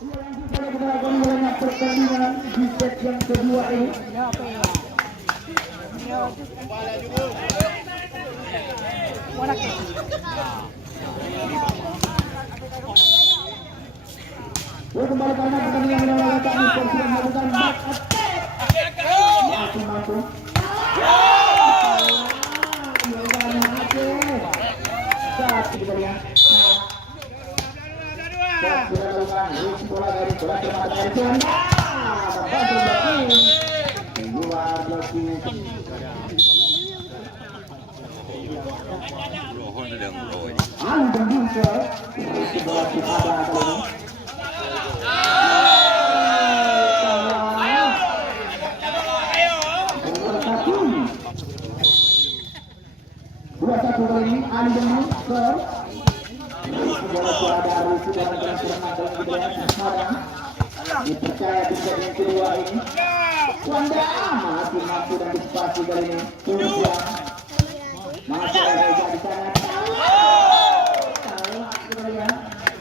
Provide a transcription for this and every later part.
Lanjut pada berlakuan banyak pertandingan di set yang kedua ini. Kembali karena pertandingan melakukan sudah melakukan back attack. Mampu. Saat kita lihat. Bola dari bola cepat dari Juanda. Luar blocking. Anda bisa bola cepat kali ini. Dua satu kali ini Anda bisa bola dari sudah dipercaya di set yang kedua ini. Wanda masih mampu dan dispasi kali ini. Masih ada di sana.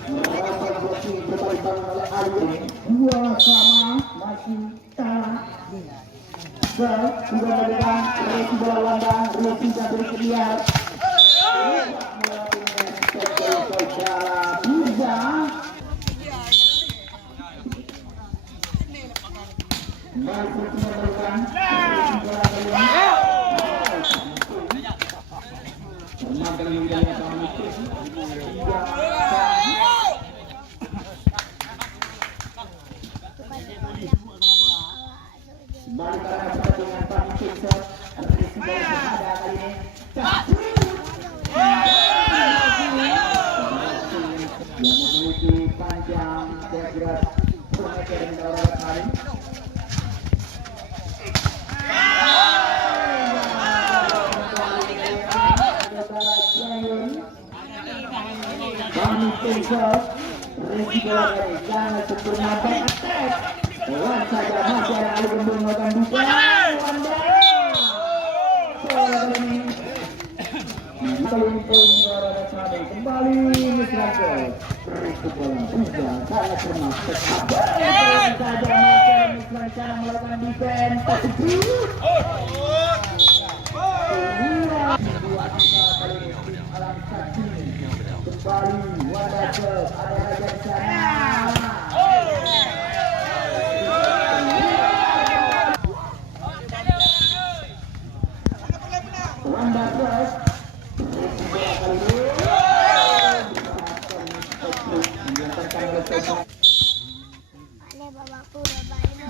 Merasa blocking berbalik bangun oleh Ali ini. Dua sama masih tahan. Sudah melakukan resi bola Wanda. Resi dari Keliar. Jangan sempurna back attack. Pelan saja masih ada Ali Gembong melakukan buka. Kembali Misrako. Berikut bola juga sangat cermat. Pelan saja masih Misrako melakukan defense. Kembali wadah ke ada di sana. Wanda terus.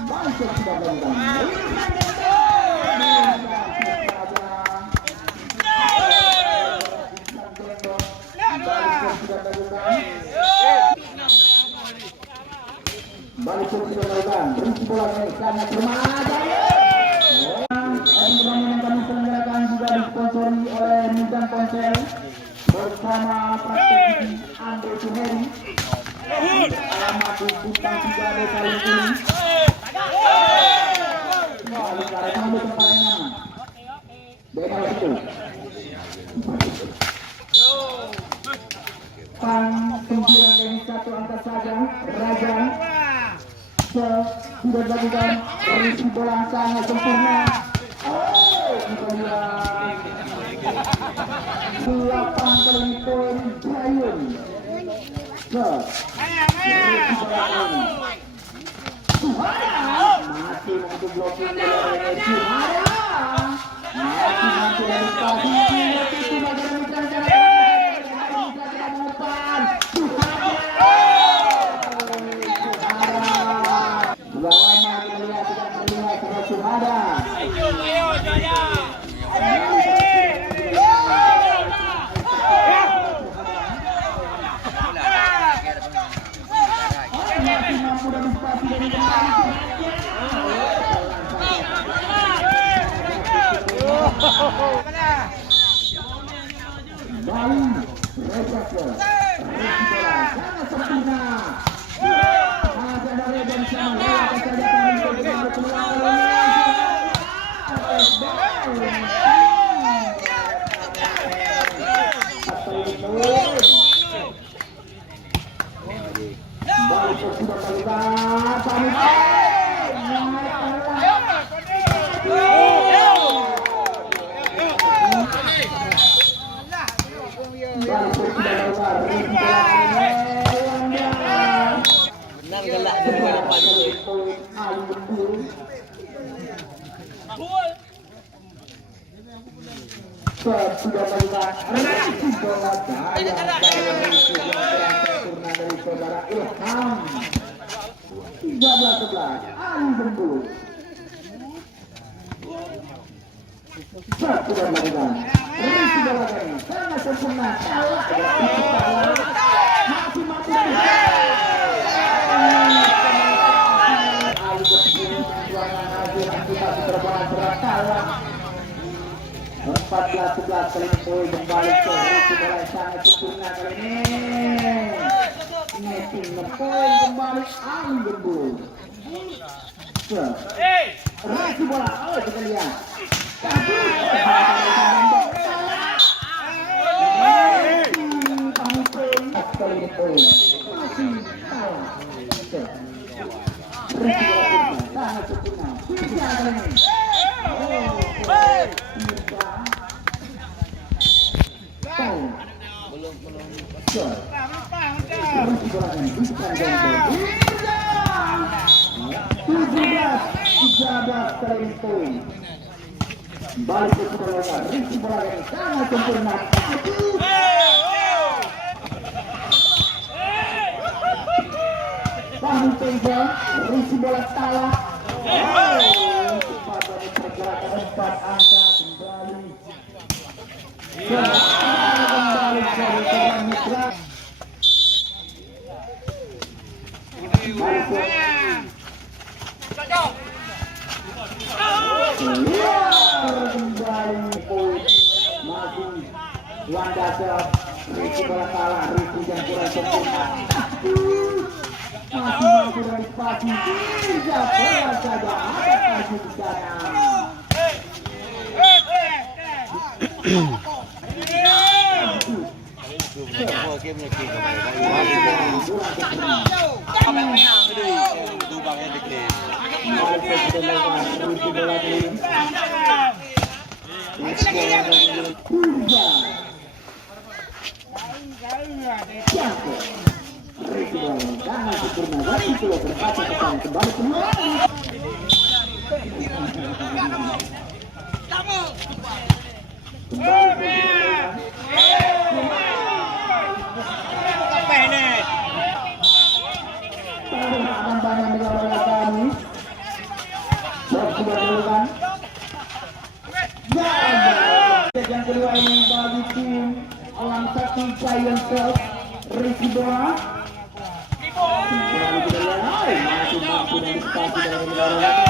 Masuk sudah melakukan. Balik sudah melakukan. Berisi bola ini sangat bermata. Pertandingan yang kami selenggarakan juga disponsori oleh Mizan Ponsel bersama praktisi Andre Suheri. Alamat di Bintang 3 Desa Lingkung. Balik karena kamu kepadanya. Beda itu. Pan 9 dari 1 angka saja. Raja. Sudah dilakukan. Berisi bola sangat sempurna. Kita lihat 8 kali poin Jayun. Masih mampu blocking dari Juhara. Masih mampu dari Padi. Itu bagaimana misalnya umpan Juhara. Sudah lama kita lihat tidak terlihat sama Juhara. Balik sudah Benar galak dia pada pagi. Sudah melihat bola daya sempurna dari saudara Ilham. 13-11 Ali Bendul. Sudah melihat risi bola ini sangat sempurna. Masih mati. Ali Bendul jualan hasil aktivasi terbangan berakalan. 14-11 kali poin kembali ke risi bola yang sangat sempurna kali ini. Netting poin kembali Ali Bendul. Risi bola, kita lihat. Balik ke bola, risi bola ini sangat sempurna. Kami pegang risi bola salah. Cepat dari pergerakan 4 angka kembali. Kembali dari seorang mitra. Kembali poin masih Wandasel. Risi bola salah, risi yang kurang sempurna. Masih dari spasi 3 bola saja ada kasih di sana. Yang kedua ini bagi tim Alam Sakti Giant Self risi bola. Masih mampu dari spasi dari